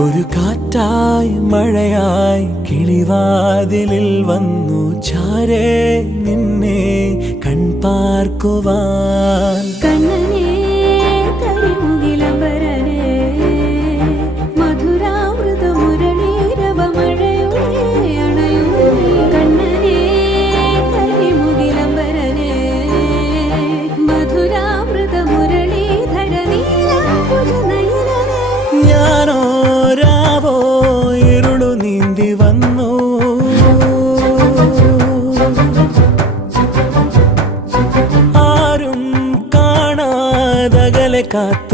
ഒരു കാറ്റായി മഴയായി കിളിവാതിലിൽ വന്നു ചാരേ നിന്നെ കൺപാർക്കുവാൻ. കണ്ണനേ കരിമുകിലംബരനേ മധുരാമൃത മുരളീരവ മഴയുടെ അണയുന്നേ. കണ്ണനേ കരിമുകിലംബരനേ മധുരാമൃത മുരളീധര നീലാംബുജ നയനനേ. ഞാനോ രാവോ ഇരുളു നീന്തി വന്നു, ആരും കാണാതകലെ കാത്തു